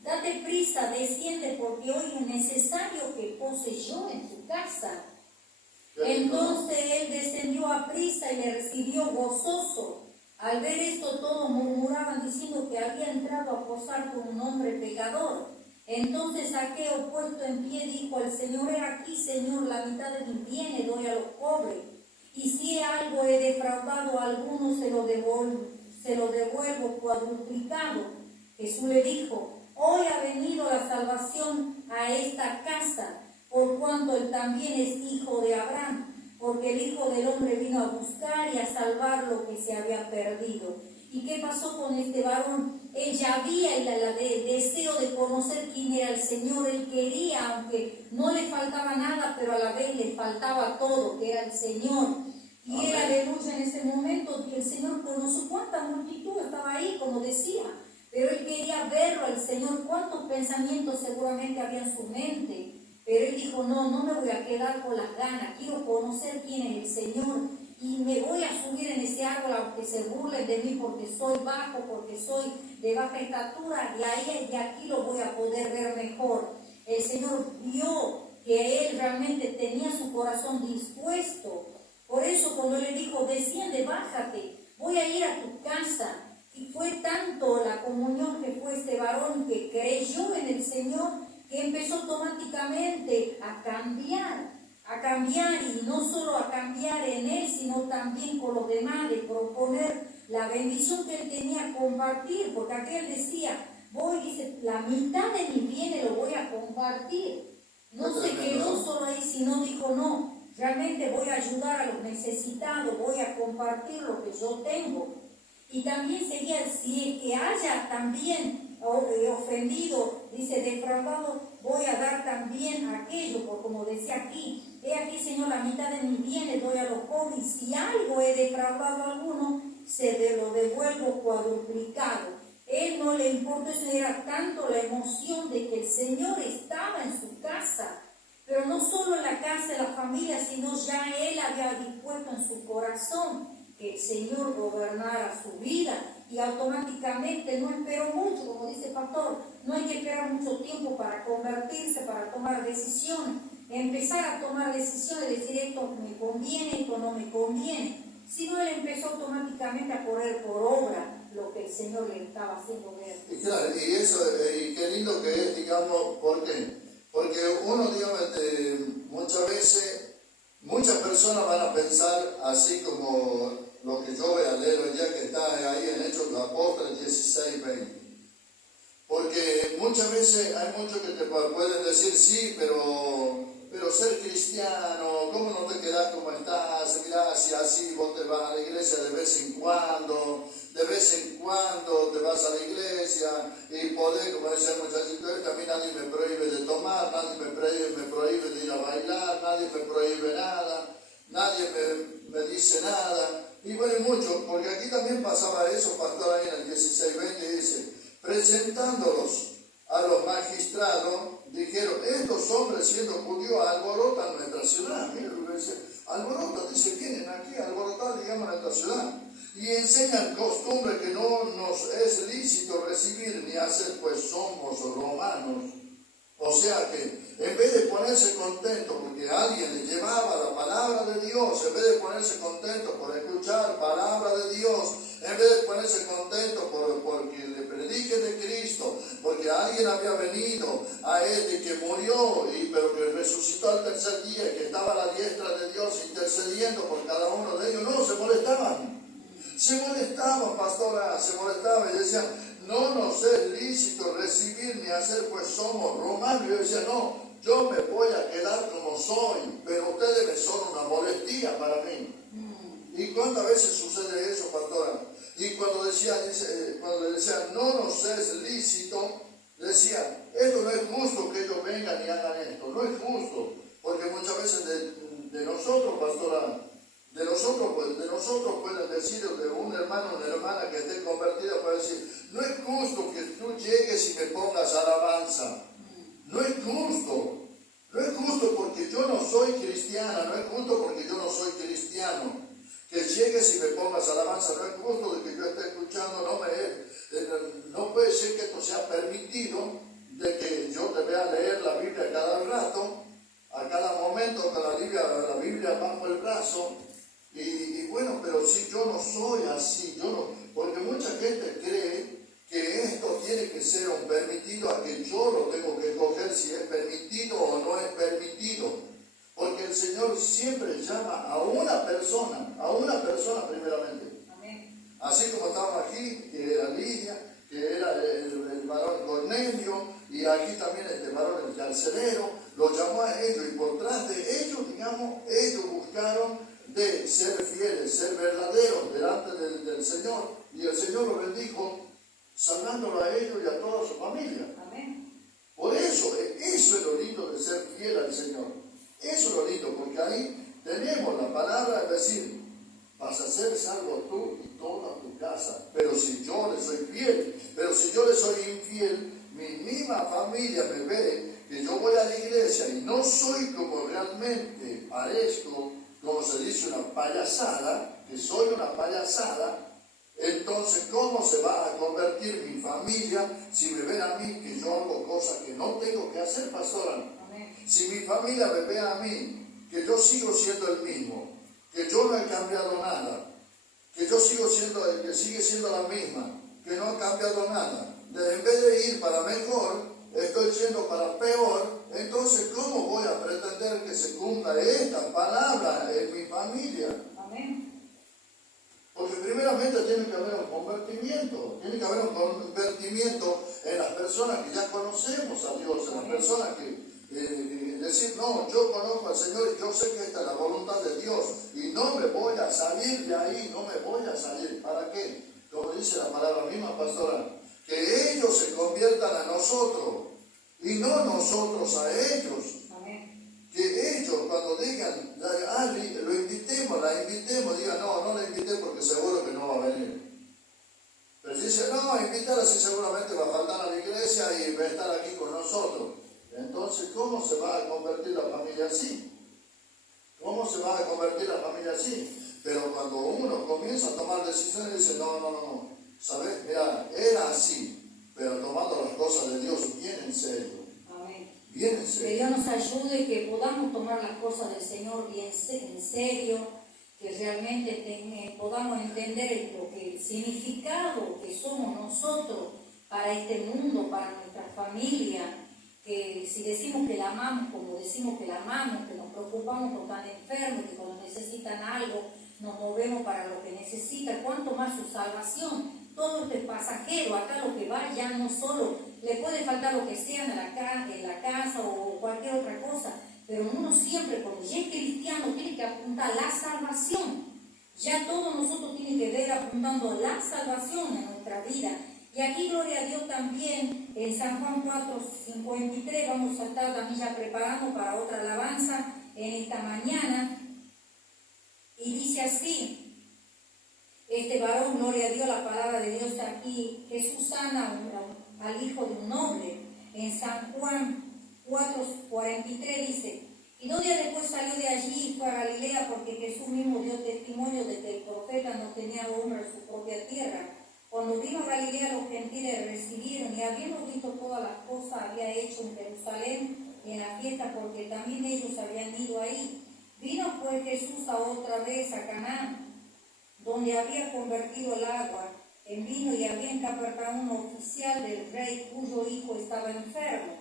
date prisa, desciende, porque hoy es necesario que pose yo en tu casa. Entonces él descendió a prisa y le recibió gozoso. Al ver esto, todos murmuraban diciendo que había entrado a posar con un hombre pecador. Entonces Zaqueo, puesto en pie, dijo al Señor, he aquí, Señor, la mitad de mis bienes doy a los pobres, y si algo he defraudado a alguno, se lo devuelvo cuadruplicado. Jesús le dijo, hoy ha venido la salvación a esta casa, por cuanto él también es hijo de Abraham, porque el Hijo del Hombre vino a buscar y a salvar lo que se había perdido. ¿Y qué pasó con este varón? Él ya había el deseo de conocer quién era el Señor. Él quería, aunque no le faltaba nada, pero a la vez le faltaba todo, que era el Señor. Y Amén. él, aleluya, en ese momento el Señor conoció cuánta multitud estaba ahí, como decía, pero él quería verlo al Señor, cuántos pensamientos seguramente había en su mente. Pero él dijo, no me voy a quedar con las ganas, quiero conocer quién es el Señor, y me voy a subir en ese árbol aunque se burlen de mí porque soy bajo, porque soy de baja estatura, y ahí de aquí lo voy a poder ver mejor. El Señor vio que él realmente tenía su corazón dispuesto. Por eso cuando él le dijo, desciende, bájate, voy a ir a tu casa. Y fue tanto la comunión que fue este varón que creyó en el Señor, que empezó automáticamente a cambiar, y no solo a cambiar en él, sino también con los demás, de proponer la bendición que él tenía a compartir, porque aquel decía, dice, la mitad de mis bienes lo voy a compartir. No se quedó solo ahí, sino dijo, no, realmente voy a ayudar a los necesitados, voy a compartir lo que yo tengo. Y también seguía, si es que haya también ofendido, dice, defraudado, voy a dar también aquello, porque como decía aquí, he aquí, Señor, la mitad de mis bienes doy a los pobres, y si algo he defraudado a alguno, lo devuelvo cuadruplicado. Él no le importó, eso era tanto la emoción de que el Señor estaba en su casa, pero no solo en la casa de la familia, sino ya él había dispuesto en su corazón que el Señor gobernara su vida, y automáticamente no esperó mucho, como dice el pastor, no hay que esperar mucho tiempo para convertirse, para tomar decisiones, empezar a tomar decisiones, decir esto me conviene, esto no me conviene, sino él empezó automáticamente a poner por obra lo que el Señor le estaba haciendo ver. Y claro, y eso, y qué lindo que es, digamos, ¿por qué? Porque uno, digamos, muchas veces, muchas personas van a pensar así como lo que yo voy a leer hoy día, que está ahí en Hechos de los Apóstoles 16:20. Porque muchas veces hay muchos que te pueden decir, sí, pero ser cristiano, ¿cómo no te quedas como estás? Mirá, si así vos te vas a la iglesia de vez en cuando te vas a la iglesia y podés, como decía el muchachito, a mí nadie me prohíbe de tomar, nadie me prohíbe de ir a bailar, nadie me prohíbe nada, nadie me dice nada. Y bueno, mucho, porque aquí también pasaba eso, pastor, ahí en el 16:20 dice, presentándolos a los magistrados, dijeron, estos hombres siendo judíos alborotan nuestra ciudad. Mira lo que dice, alborotan, dice, vienen aquí a alborotar, digamos, nuestra ciudad, y enseñan costumbres que no nos es lícito recibir ni hacer, pues somos romanos. O sea que en vez de ponerse contento porque alguien le llevaba la palabra de Dios, en vez de ponerse contento por escuchar palabra de Dios, en vez de ponerse contento porque le prediquen de Cristo, porque alguien había venido a él y que murió, pero que resucitó al tercer día y que estaba a la diestra de Dios intercediendo por cada uno de ellos, no, se molestaban. Se molestaban, pastora, se molestaban y decían, no nos es lícito recibir ni hacer, pues somos romanos. Y yo decía, no, yo me voy a quedar como soy, pero ustedes me son una molestia para mí. ¿Y cuántas veces sucede eso, pastora? Y cuando le decían, no nos es lícito, decían, esto no es justo que ellos vengan y hagan esto, no es justo, porque muchas veces de nosotros, pastora, de nosotros pueden decir, de un hermano o una hermana que esté convertida, puede decir, no es justo que tú llegues y me pongas alabanza, no es justo porque yo no soy cristiana, no es justo porque yo no soy cristiano, que llegues y me pongas alabanza, no es justo de que yo esté escuchando, no puede ser que esto sea permitido, de que yo te vea leer la Biblia cada rato, a cada momento con la Biblia bajo el brazo. Y bueno, pero si yo no soy así, porque mucha gente cree que esto tiene que ser un permitido, a que yo lo tengo que escoger si es permitido o no es permitido, porque el Señor siempre llama a una persona primeramente. Amén. Así como estaba aquí, que era Lidia, que era el varón Cornelio, y aquí también este varón el carcelero, lo llamó a ellos, y por tras de ellos, digamos, ellos buscaron de ser fieles, ser verdaderos delante del Señor, y el Señor lo bendijo, sanándolo a ellos y a toda su familia. Amén. Por eso es lo lindo de ser fiel al Señor. Eso es lo lindo, porque ahí tenemos la palabra de decir, vas a ser salvo tú y toda tu casa. Pero si yo le soy fiel, pero si yo le soy infiel, mi misma familia me ve que yo voy a la iglesia y no soy como realmente parezco, como se dice, una payasada, que soy una payasada. Entonces, ¿cómo se va a convertir mi familia si me ven a mí que yo hago cosas que no tengo que hacer, pastora? Amén. Si mi familia me ve a mí que yo sigo siendo el mismo, que yo no he cambiado nada, que yo sigo siendo el que sigue siendo la misma, que no ha cambiado nada, en vez de ir para mejor, estoy yendo para peor, entonces ¿cómo voy a pretender que se cumpla esta palabra en mi familia? Amén. Porque primeramente tiene que haber un convertimiento en las personas que ya conocemos a Dios, en las personas que decir, no, yo conozco al Señor y yo sé que esta es la voluntad de Dios y no me voy a salir de ahí, no me voy a salir. ¿Para qué? Como dice la palabra misma, pastora, que ellos se conviertan a nosotros y no nosotros a ellos. Amén. Que ellos, cuando dejen dice, no, invitar así seguramente va a faltar a la iglesia y va a estar aquí con nosotros. Entonces, ¿cómo se va a convertir la familia así? ¿Cómo se va a convertir la familia así? Pero cuando uno comienza a tomar decisiones, dice, no, ¿sabes? Mira, era así, pero tomando las cosas de Dios bien en serio. Amén. Bien en Que serio. Dios nos ayude, que podamos tomar las cosas del Señor bien en serio, que realmente podamos entender el significado que somos nosotros para este mundo, para nuestra familia, que si decimos que la amamos, como decimos que la amamos, que nos preocupamos por tan enfermos, que cuando necesitan algo nos movemos para lo que necesitan, cuánto más su salvación. Todo esto es pasajero, acá lo que va ya no solo, le puede faltar lo que sea en la casa o cualquier otra cosa, pero uno siempre, cuando ya es cristiano, tiene que apuntar a la salvación. Ya todos nosotros tienen que ver apuntando a la salvación en nuestra vida. Y aquí, gloria a Dios, también en San Juan 4:53, vamos a estar también ya preparando para otra alabanza en esta mañana. Y dice así, este varón, gloria a Dios, la palabra de Dios aquí, Jesús sana al hijo de un noble. En San Juan 4:43 dice, y 2 días después salió de allí y fue a Galilea, porque Jesús mismo dio testimonio de que el profeta no tenía honra en su propia tierra. Cuando vino a Galilea, los gentiles le recibieron, y habiendo visto todas las cosas había hecho en Jerusalén y en la fiesta, porque también ellos habían ido ahí. Vino pues Jesús a otra vez a Canaán, donde había convertido el agua en vino, y había en Capernaum un oficial del rey cuyo hijo estaba enfermo.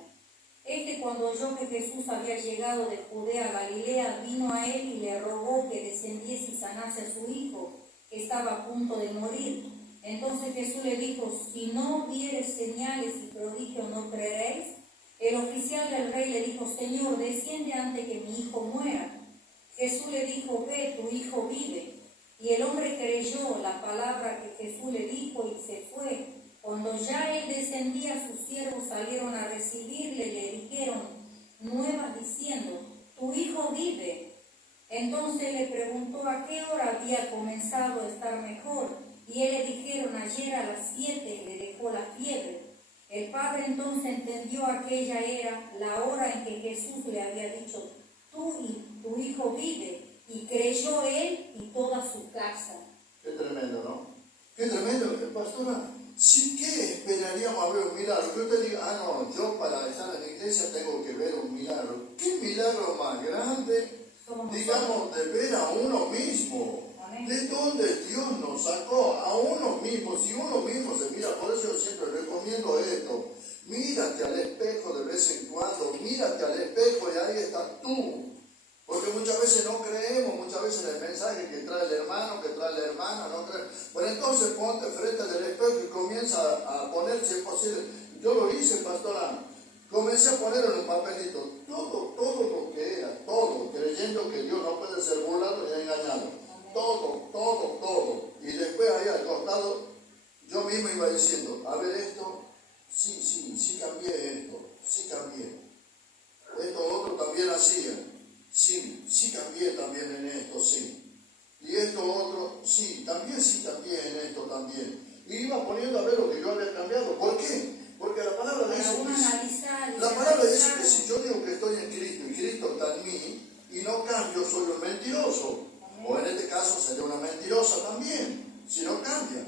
Cuando oyó que Jesús había llegado de Judea a Galilea, vino a él y le rogó que descendiese y sanase a su hijo, que estaba a punto de morir. Entonces Jesús le dijo, si no vieres señales y prodigios, ¿no creeréis? El oficial del rey le dijo, Señor, desciende antes que mi hijo muera. Jesús le dijo, ve, tu hijo vive. Y el hombre creyó la palabra que Jesús le dijo y se fue. Cuando ya él descendía, sus siervos salieron a recibirle y le dijeron nuevas diciendo, tu hijo vive. Entonces le preguntó a qué hora había comenzado a estar mejor. Y él le dijeron, ayer a las 7 le dejó la fiebre. El padre entonces entendió aquella era la hora en que Jesús le había dicho, tu hijo vive. Y creyó él y toda su casa. Qué tremendo, ¿no? Qué tremendo, pastora. ¿Sí qué esperaríamos a ver un milagro? Que usted diga, no, yo para estar en la iglesia tengo que ver un milagro. ¿Qué milagro más grande, digamos, de ver a uno mismo? Amén. ¿De dónde Dios nos sacó? A uno mismo. Si uno mismo se mira, por eso yo siempre recomiendo esto. Mírate al espejo de vez en cuando, mírate al espejo y ahí estás tú. Porque muchas veces no creemos, muchas veces el mensaje que trae el hermano, que trae la hermana, no creemos. Bueno, entonces ponte frente del espejo y comienza a poner, si es posible. Yo lo hice, pastora. Comencé a poner en un papelito todo lo que era, todo, creyendo que Dios no puede ser burlado ni engañado. Todo. Y después ahí al costado, yo mismo iba diciendo, a ver esto, sí cambié esto, sí cambié. Esto otro también hacía. Sí cambié también en esto, sí. Y esto otro, sí cambié en esto también. Y iba poniendo a ver lo que yo había cambiado. ¿Por qué? Porque la palabra dice que si yo digo que estoy en Cristo y Cristo está en mí y no cambio, soy un mentiroso. O en este caso sería una mentirosa también, si no cambia.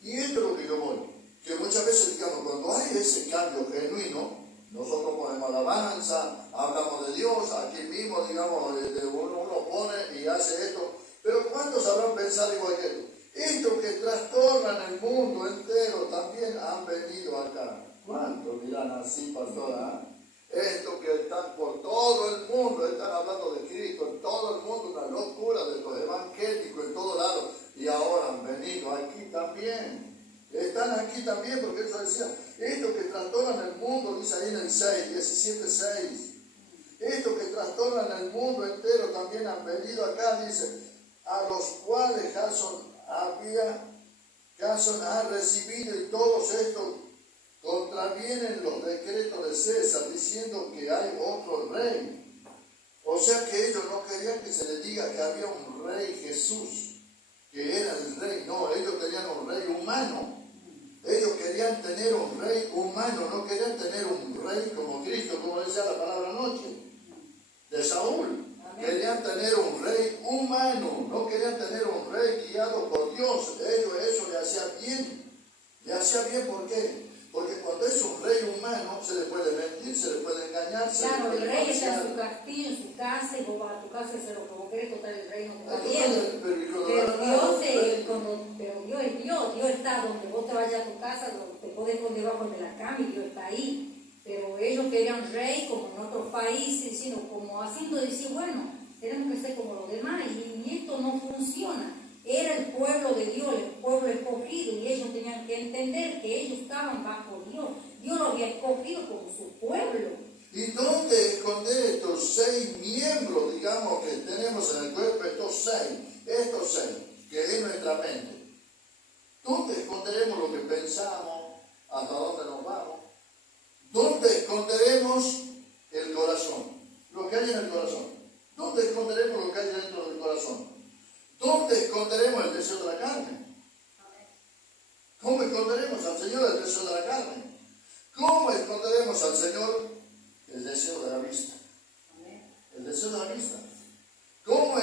Y esto es lo que yo voy. Que muchas veces, digamos, cuando hay ese cambio genuino, nosotros ponemos alabanza, hablamos de Dios, aquí mismo, digamos, uno pone y hace esto. Pero ¿cuántos sabrán pensar igual que tú? Estos que trastornan el mundo entero también han venido acá. ¿Cuántos dirán así, pastora? Estos que están por todo el mundo, están hablando de Cristo, en todo el mundo, una locura de los evangélicos en todo lado. Y ahora han venido aquí también. Están aquí también, porque eso decía, estos que trastornan el mundo, dice ahí en el 17:6. Estos que trastornan el mundo entero también han venido acá, dice, a los cuales Jasón ha recibido, y todos estos contravienen los decretos de César, diciendo que hay otro rey. O sea que ellos no querían que se les diga que había un rey Jesús. que era el rey. No, ellos querían un rey humano. Ellos querían tener un rey humano, no querían tener un rey como Cristo, como decía la palabra anoche, de Saúl. Querían tener un rey humano, no querían tener un rey guiado por Dios. Ellos eso le hacía bien. Le hacía bien, ¿por qué? Porque cuando es un rey humano, se le puede mentir, se le puede engañar. Claro, el rey está en su castillo, en su casa, y vos vas a tu casa y haces lo que vos querés, total el reino está bien. Pero Dios es Dios, Dios está donde vos te vayas a tu casa, te puedes esconder debajo de la cama y Dios está ahí. Pero ellos querían rey como en otros países, sino como haciendo decir, bueno, tenemos que ser como los demás, y esto no funciona. Era el pueblo de Dios, el pueblo escogido, y ellos tenían que entender que ellos estaban bajo Dios. Dios los había escogido como su pueblo. ¿Y dónde esconder estos 6 miembros, digamos, que tenemos en el cuerpo, estos seis, que es nuestra mente? ¿Dónde esconderemos lo que pensamos? ¿Hasta dónde nos vamos? ¿Dónde esconderemos el corazón? Lo que hay en el corazón. ¿Dónde esconderemos lo que hay dentro del corazón? ¿Dónde esconderemos el deseo de la carne? ¿Cómo esconderemos al Señor el deseo de la carne? ¿Cómo esconderemos al Señor el deseo de la vista? El deseo de la vista. ¿Cómo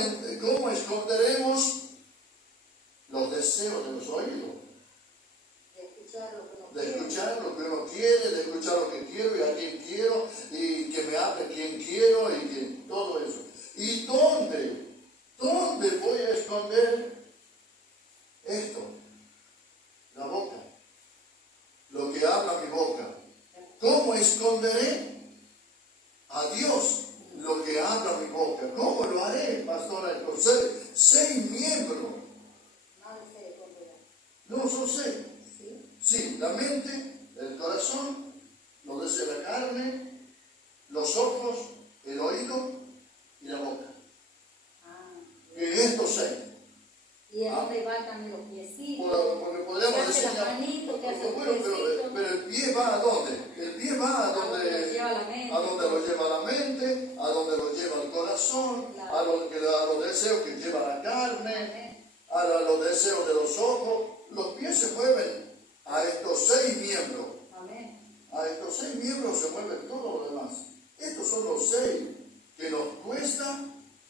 esconderemos los deseos de los oídos? De escuchar lo que uno quiere, de escuchar lo que quiero y a quién quiero, y que me hable quien quiero, y que todo eso. ¿Y dónde voy a esconder esto? La boca. Lo que habla mi boca. ¿Cómo esconderé a Dios lo que habla mi boca? ¿Cómo lo haré, pastora? Estos 6 miembros. No, son 6. Sí, la mente, el corazón, los deseos de la carne, los ojos, el oído y la boca. Que estos 6. Y a dónde va también los piecitos. Porque podríamos decir, pero el pie va a dónde? El pie va a donde lo lleva la mente, a donde lo lleva el corazón, claro. a los deseos que lleva la carne, a los deseos de los ojos. Los pies se mueven a estos 6 miembros. Amén. A estos 6 miembros se mueven todo lo demás. Estos son los 6 que nos cuesta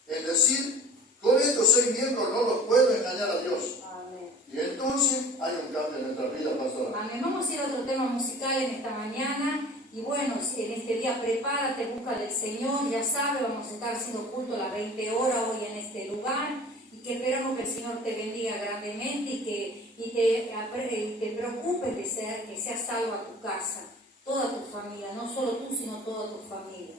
en decir, con estos 6 miembros no los puedo engañar a Dios. Amén. Y entonces hay un cambio en nuestra vida, pastora. Amén. Vamos a ir a otro tema musical en esta mañana. Y bueno, en este día prepárate, busca del Señor. Ya sabes, vamos a estar haciendo culto a las 20 horas hoy en este lugar. Y que esperamos que el Señor te bendiga grandemente y te preocupes de que seas salvo a tu casa, toda tu familia, no solo tú, sino toda tu familia.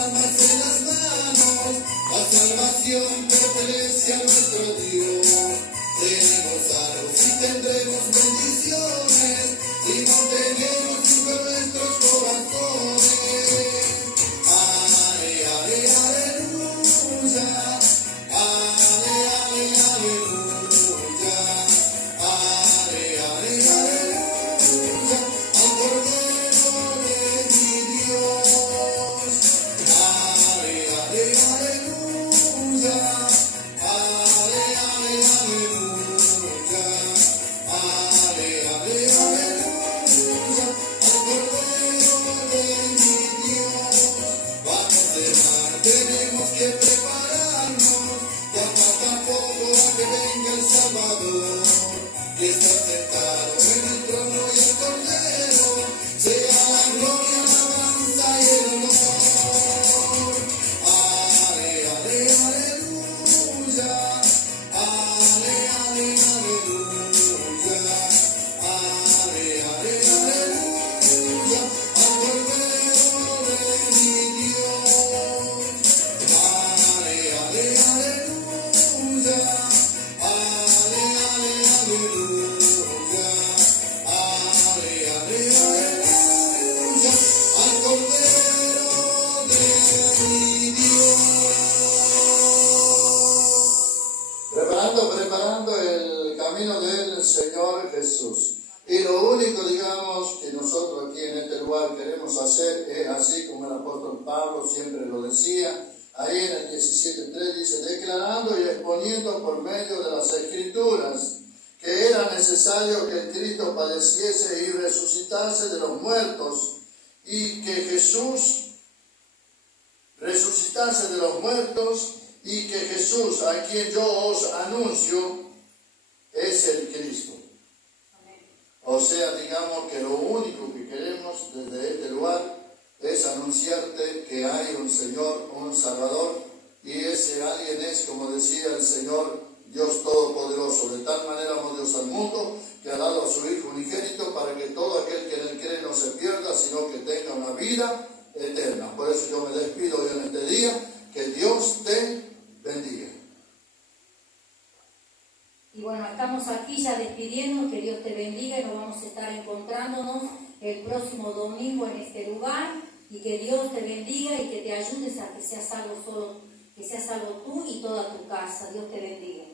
almas en las manos, la salvación pertenece a nuestro Dios. Seremos salvos y tendremos bendiciones, y mantenemos con nuestros corazones. Ale, ale, aleluya. Ale, ale, aleluya. Ale, ale, aleluya. Al Cordero de mi Dios. Ale, ale, aleluya. Ale, ale, aleluya. Ale, ale, aleluya. Al Cordero de mi Dios. Vamos a tenemos que prepararnos, ya falta poco a que venga el Salvador, y está sentado en el trono y el Cordero, sea la gloria, la alabanza y el honor. Ale, ale, aleluya. Ale, ale, aleluya. Ale, ale, aleluya. Al Cordero de mi Dios. Ale, ale, aleluya. Ale, ale, aleluya. Ale, ale, aleluya. Al Cordero de mi Dios. Preparando el camino del Señor Jesús. Y lo único, digamos, que nosotros aquí en este lugar queremos hacer es así como el apóstol Pablo siempre lo decía, ahí en el 17:3 dice, declarando y exponiendo por medio de las Escrituras que era necesario que el Cristo padeciese y resucitase de los muertos, y que Jesús resucitase de los muertos, y que Jesús, a quien yo os anuncio, es el Cristo. O sea, digamos que lo único que queremos desde este lugar es anunciarte que hay un Señor, un Salvador, y ese alguien es, como decía el Señor, Dios Todopoderoso. De tal manera amó Dios al mundo que ha dado a su Hijo unigénito para que todo aquel que en él cree no se pierda, sino que tenga una vida eterna. Por eso yo me despido hoy en este día. Que Dios te bendiga. Y bueno, estamos aquí ya despidiendo, que Dios te bendiga y nos vamos a estar encontrándonos el próximo domingo en este lugar, y que Dios te bendiga y que te ayudes a que seas salvo tú y toda tu casa. Dios te bendiga.